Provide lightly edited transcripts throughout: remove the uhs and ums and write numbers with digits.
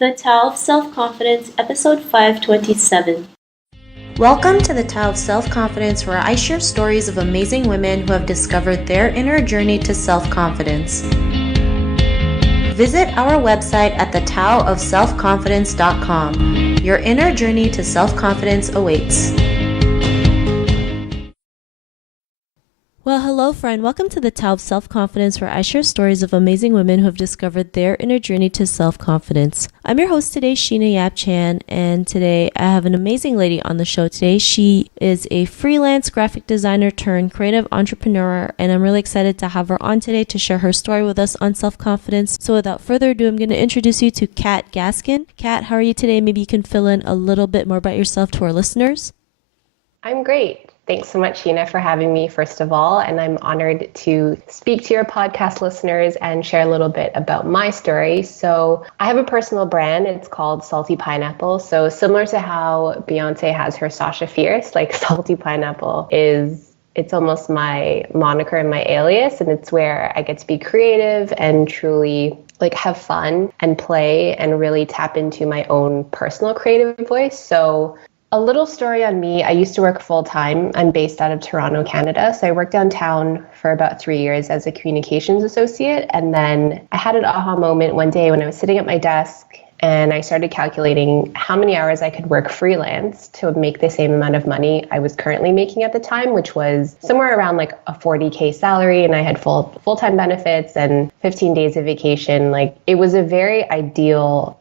The Tao of Self-Confidence, Episode 527. Welcome to the Tao of Self-Confidence, where I share stories of amazing women who have discovered their inner journey to self-confidence. Visit our website at thetaoofselfconfidence.com. Your inner journey to self-confidence awaits. Well, hello, friend. Welcome to the Tao of Self-Confidence, where I share stories of amazing women who have discovered their inner journey to self-confidence. I'm your host today, Sheena Yap Chan, and today I have an amazing lady on the show today. She is a freelance graphic designer turned creative entrepreneur, and I'm really excited to have her on today to share her story with us on self-confidence. So without further ado, I'm going to introduce you to Kat Gaskin. Kat, how are you today? Maybe you can fill in a little bit more about yourself to our listeners. I'm great. Thanks so much, Sheena, for having me, first of all. And I'm honored to speak to your podcast listeners and share a little bit about my story. So I have a personal brand. It's called Salty Pineapple. So similar to how Beyonce has her Sasha Fierce, like Salty Pineapple it's almost my moniker and my alias. And it's where I get to be creative and truly have fun and play and really tap into my own personal creative voice. So a little story on me. I used to work full-time. I'm based out of Toronto, Canada. So I worked downtown for about 3 years as a communications associate. And then I had an aha moment one day when I was sitting at my desk and I started calculating how many hours I could work freelance to make the same amount of money I was currently making at the time, which was somewhere around like a 40K salary. And I had full-time benefits and 15 days of vacation. It was a very ideal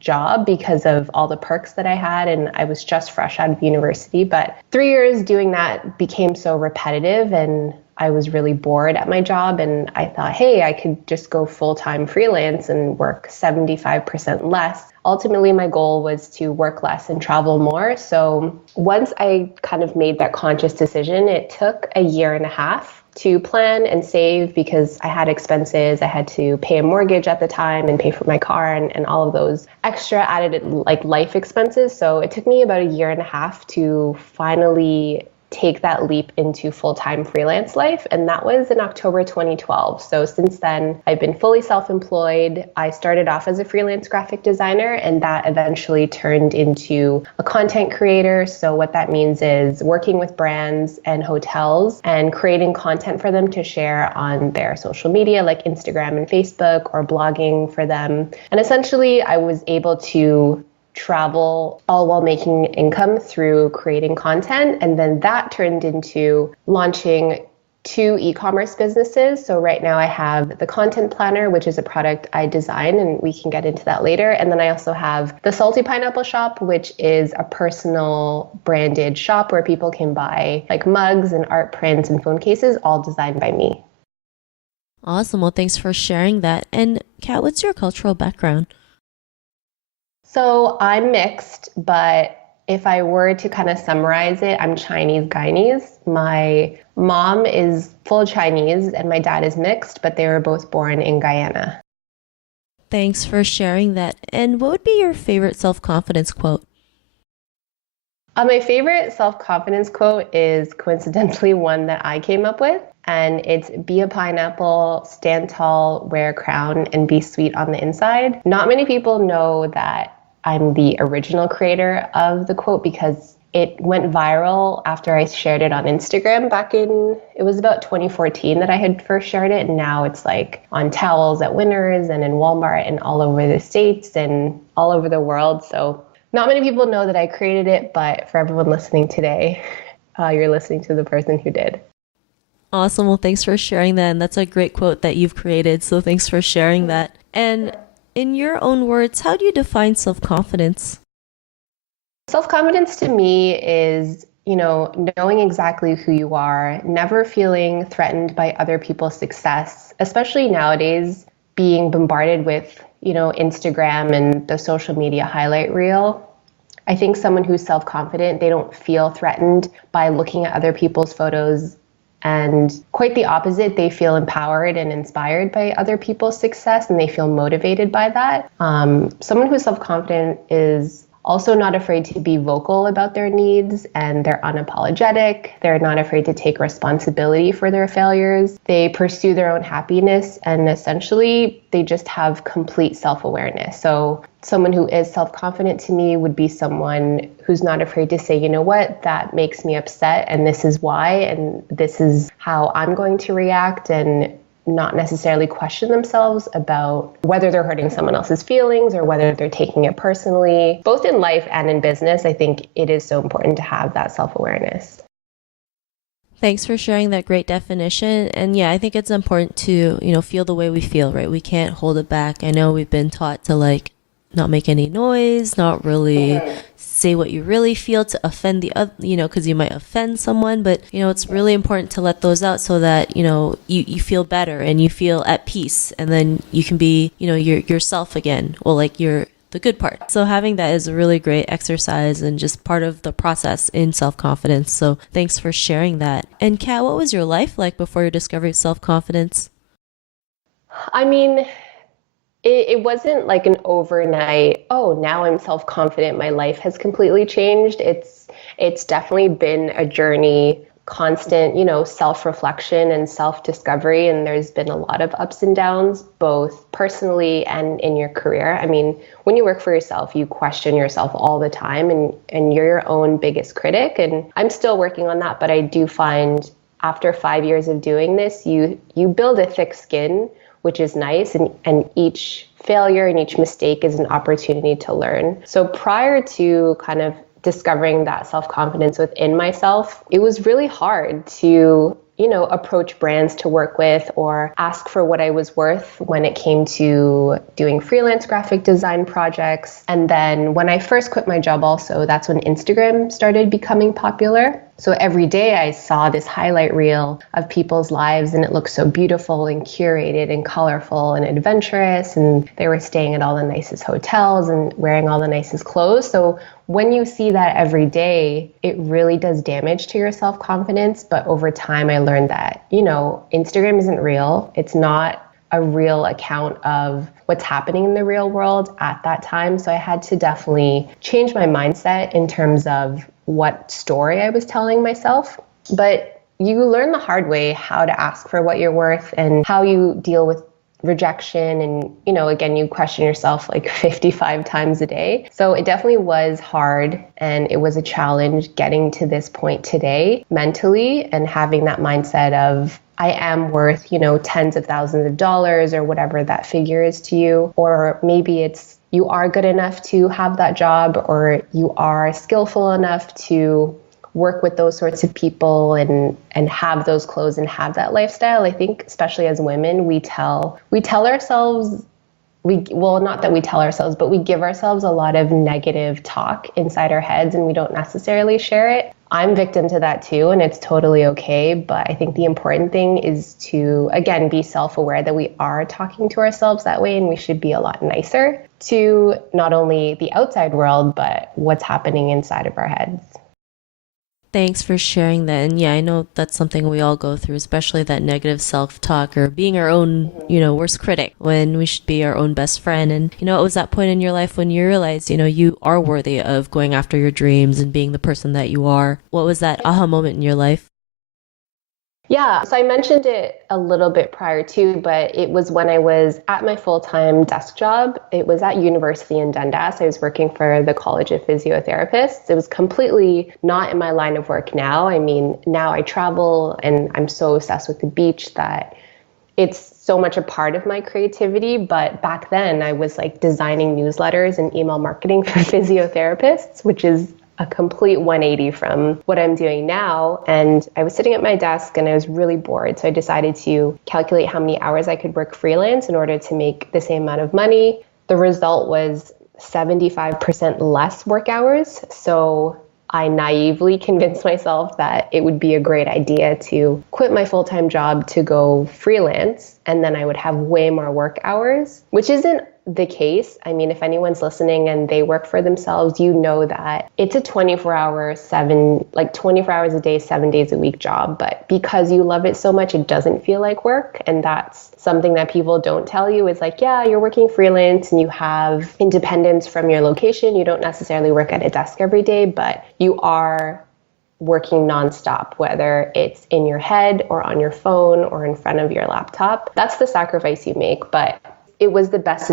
job because of all the perks that I had, and I was just fresh out of university. But 3 years doing that became so repetitive and I was really bored at my job, and I thought, hey, I could just go full-time freelance and work 75% less. Ultimately, my goal was to work less and travel more. So once I kind of made that conscious decision, it took a year and a half to plan and save because I had expenses. I had to pay a mortgage at the time and pay for my car and all of those extra added life expenses. So it took me about a year and a half to finally take that leap into full-time freelance life. And that was in October 2012. So since then, I've been fully self-employed. I started off as a freelance graphic designer, and that eventually turned into a content creator. So what that means is working with brands and hotels and creating content for them to share on their social media, like Instagram and Facebook, or blogging for them. And essentially, I was able to travel all while making income through creating content. And then that turned into launching 2 e-commerce businesses. So right now I have the Content Planner, which is a product I design, and we can get into that later. And then I also have the Salty Pineapple Shop, which is a personal branded shop where people can buy mugs and art prints and phone cases, all designed by me. Awesome. Well, thanks for sharing that. And Kat, what's your cultural background? So I'm mixed, but if I were to kind of summarize it, I'm Chinese Guyanese. My mom is full Chinese and my dad is mixed, but they were both born in Guyana. Thanks for sharing that. And what would be your favorite self-confidence quote? My favorite self-confidence quote is coincidentally one that I came up with, and it's be a pineapple, stand tall, wear a crown, and be sweet on the inside. Not many people know that I'm the original creator of the quote because it went viral after I shared it on Instagram it was about 2014 that I had first shared it. And now it's on towels at Winners and in Walmart and all over the States and all over the world. So not many people know that I created it, but for everyone listening today, you're listening to the person who did. Awesome. Well, thanks for sharing that. And that's a great quote that you've created. So thanks for sharing that. And in your own words, how do you define self-confidence? Self-confidence to me is, knowing exactly who you are, never feeling threatened by other people's success, especially nowadays being bombarded with, Instagram and the social media highlight reel. I think someone who's self-confident, they don't feel threatened by looking at other people's photos. And quite the opposite, they feel empowered and inspired by other people's success and they feel motivated by that. Someone who's self-confident is also not afraid to be vocal about their needs, and they're unapologetic. They're not afraid to take responsibility for their failures. They pursue their own happiness, and essentially they just have complete self-awareness. So someone who is self-confident to me would be someone who's not afraid to say, you know what, that makes me upset, and this is why, and this is how I'm going to react, and not necessarily question themselves about whether they're hurting someone else's feelings or whether they're taking it personally. Both in life and in business, I think it is so important to have that self-awareness. Thanks for sharing that great definition. And yeah, I think it's important to, feel the way we feel, right? We can't hold it back. I know we've been taught to not make any noise, not really say what you really feel to offend the other, because you might offend someone. But, it's really important to let those out so that, you feel better and you feel at peace. And then you can be, yourself again. Well, you're the good part. So having that is a really great exercise and just part of the process in self-confidence. So thanks for sharing that. And Kat, what was your life like before you discovered self-confidence? I mean, it wasn't like an overnight, oh, now I'm self-confident, my life has completely changed. It's definitely been a journey, constant, self-reflection and self-discovery. And there's been a lot of ups and downs, both personally and in your career. I mean, when you work for yourself, you question yourself all the time, and you're your own biggest critic. And I'm still working on that, but I do find after 5 years of doing this, you build a thick skin, which is nice. And each failure and each mistake is an opportunity to learn. So prior to kind of discovering that self-confidence within myself, it was really hard to, approach brands to work with or ask for what I was worth when it came to doing freelance graphic design projects. And then when I first quit my job also, that's when Instagram started becoming popular. So every day I saw this highlight reel of people's lives, and it looked so beautiful and curated and colorful and adventurous, and they were staying at all the nicest hotels and wearing all the nicest clothes. So when you see that every day, it really does damage to your self-confidence. But over time, I learned that, Instagram isn't real. It's not a real account of what's happening in the real world at that time. So I had to definitely change my mindset in terms of what story I was telling myself. But you learn the hard way how to ask for what you're worth and how you deal with rejection. And, again, you question yourself 55 times a day. So it definitely was hard, and it was a challenge getting to this point today mentally and having that mindset of I am worth, tens of thousands of dollars or whatever that figure is to you. Or maybe it's you are good enough to have that job, or you are skillful enough to work with those sorts of people and have those clothes and have that lifestyle. I think especially as women, we tell ourselves, not that we tell ourselves, but we give ourselves a lot of negative talk inside our heads, and we don't necessarily share it. I'm victim to that too, and it's totally okay. But I think the important thing is to, again, be self-aware that we are talking to ourselves that way, and we should be a lot nicer to not only the outside world, but what's happening inside of our heads. Thanks for sharing that. And yeah, I know that's something we all go through, especially that negative self-talk or being our own, worst critic when we should be our own best friend. And, it was that point in your life when you realized, you are worthy of going after your dreams and being the person that you are. What was that aha moment in your life? Yeah, so I mentioned it a little bit prior to, but it was when I was at my full-time desk job. It was at university in Dundas. I was working for the College of Physiotherapists. It was completely not in my line of work now. I mean, now I travel and I'm so obsessed with the beach that it's so much a part of my creativity. But back then I was designing newsletters and email marketing for physiotherapists, which is a complete 180 from what I'm doing now. And I was sitting at my desk and I was really bored. So I decided to calculate how many hours I could work freelance in order to make the same amount of money. The result was 75% less work hours. So I naively convinced myself that it would be a great idea to quit my full-time job to go freelance, and then I would have way more work hours, which isn't the case. I mean, if anyone's listening and they work for themselves, you know that it's a 24 hours a day, 7 days a week job. But because you love it so much, it doesn't feel like work. And that's something that people don't tell you. It's like, yeah, you're working freelance and you have independence from your location. You don't necessarily work at a desk every day, but you are working nonstop, whether it's in your head or on your phone or in front of your laptop. That's the sacrifice you make, but it was the best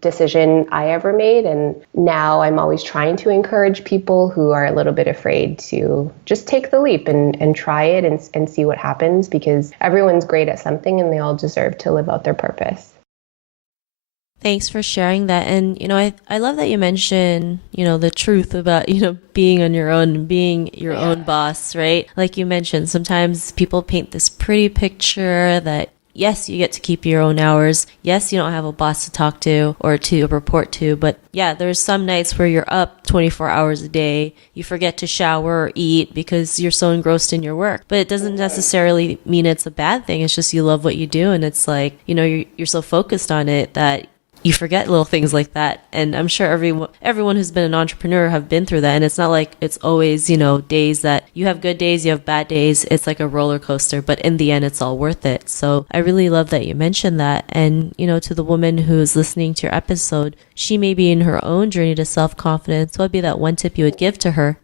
decision I ever made. And now I'm always trying to encourage people who are a little bit afraid to just take the leap and try it and see what happens, because everyone's great at something and they all deserve to live out their purpose. Thanks for sharing that. And, I love that you mentioned, the truth about, being on your own, being your own boss, right? Like you mentioned, sometimes people paint this pretty picture that, yes, you get to keep your own hours. Yes, you don't have a boss to talk to or to report to. But yeah, there's some nights where you're up 24 hours a day. You forget to shower or eat because you're so engrossed in your work. But it doesn't necessarily mean it's a bad thing. It's just you love what you do. And it's like, you're so focused on it that you forget little things like that. And I'm sure everyone who's been an entrepreneur have been through that. And it's not like it's always, days that you have good days, you have bad days. It's like a roller coaster, but in the end, it's all worth it. So I really love that you mentioned that. And, to the woman who's listening to your episode, she may be in her own journey to self-confidence. What would be that one tip you would give to her?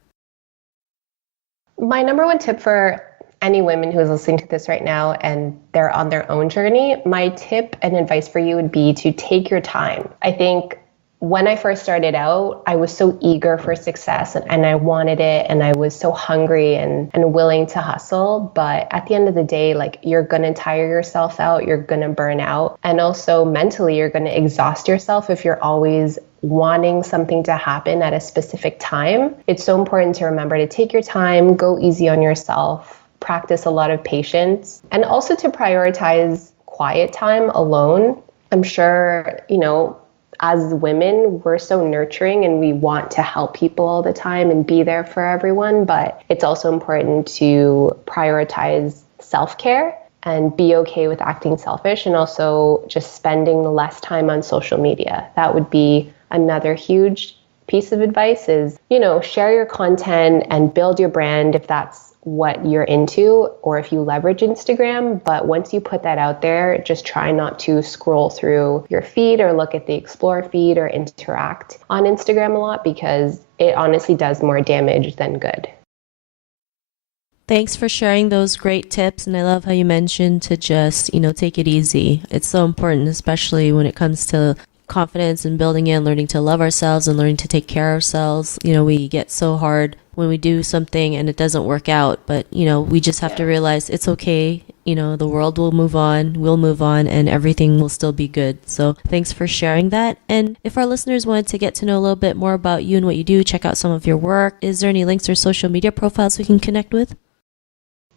My number one tip for any women who is listening to this right now and they're on their own journey, my tip and advice for you would be to take your time. I think when I first started out, I was so eager for success and I wanted it and I was so hungry and willing to hustle. But at the end of the day, like, you're going to tire yourself out, you're going to burn out. And also mentally, you're going to exhaust yourself if you're always wanting something to happen at a specific time. It's so important to remember to take your time, go easy on yourself, practice a lot of patience, and also to prioritize quiet time alone. I'm sure, as women, we're so nurturing and we want to help people all the time and be there for everyone, but it's also important to prioritize self-care and be okay with acting selfish and also just spending less time on social media. That would be another huge piece of advice is, share your content and build your brand if that's what you're into or if you leverage Instagram. But once you put that out there, just try not to scroll through your feed or look at the explore feed or interact on Instagram a lot, because it honestly does more damage than good. Thanks for sharing those great tips. And I love how you mentioned to just, take it easy. It's so important, especially when it comes to confidence and building it and learning to love ourselves and learning to take care of ourselves. We get so hard when we do something and it doesn't work out, but we just have to realize it's okay. The world will move on, we'll move on, and everything will still be good. So thanks for sharing that. And if our listeners wanted to get to know a little bit more about you and what you do, check out some of your work, is there any links or social media profiles we can connect with?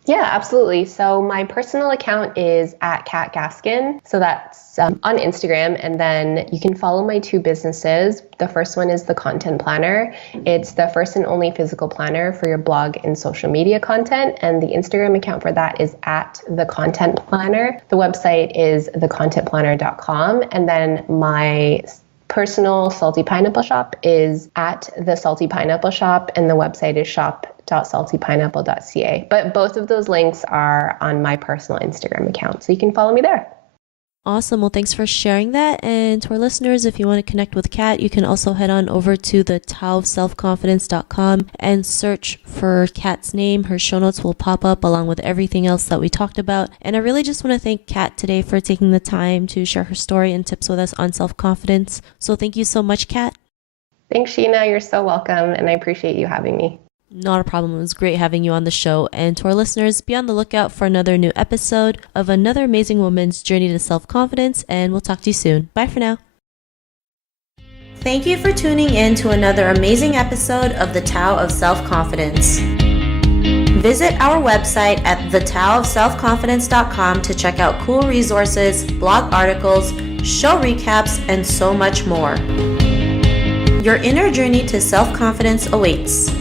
Yeah, absolutely. So my personal account is at Kat Gaskin. So that's on Instagram. And then you can follow my two businesses. The first one is the Content Planner. It's the first and only physical planner for your blog and social media content. And the Instagram account for that is at the Content Planner. The website is thecontentplanner.com. And then my personal Salty Pineapple Shop is at the Salty Pineapple Shop, and the website is shop.saltypineapple.ca. But both of those links are on my personal Instagram account, so you can follow me there. Awesome. Well, thanks for sharing that. And to our listeners, if you want to connect with Kat, you can also head on over to the taoofselfconfidence.com and search for Kat's name. Her show notes will pop up along with everything else that we talked about. And I really just want to thank Kat today for taking the time to share her story and tips with us on self-confidence. So thank you so much, Kat. Thanks, Sheena. You're so welcome, and I appreciate you having me. Not a problem. It was great having you on the show. And to our listeners, be on the lookout for another new episode of another amazing woman's journey to self-confidence. And we'll talk to you soon. Bye for now. Thank you for tuning in to another amazing episode of The Tao of Self-Confidence. Visit our website at thetaoofselfconfidence.com to check out cool resources, blog articles, show recaps, and so much more. Your inner journey to self-confidence awaits.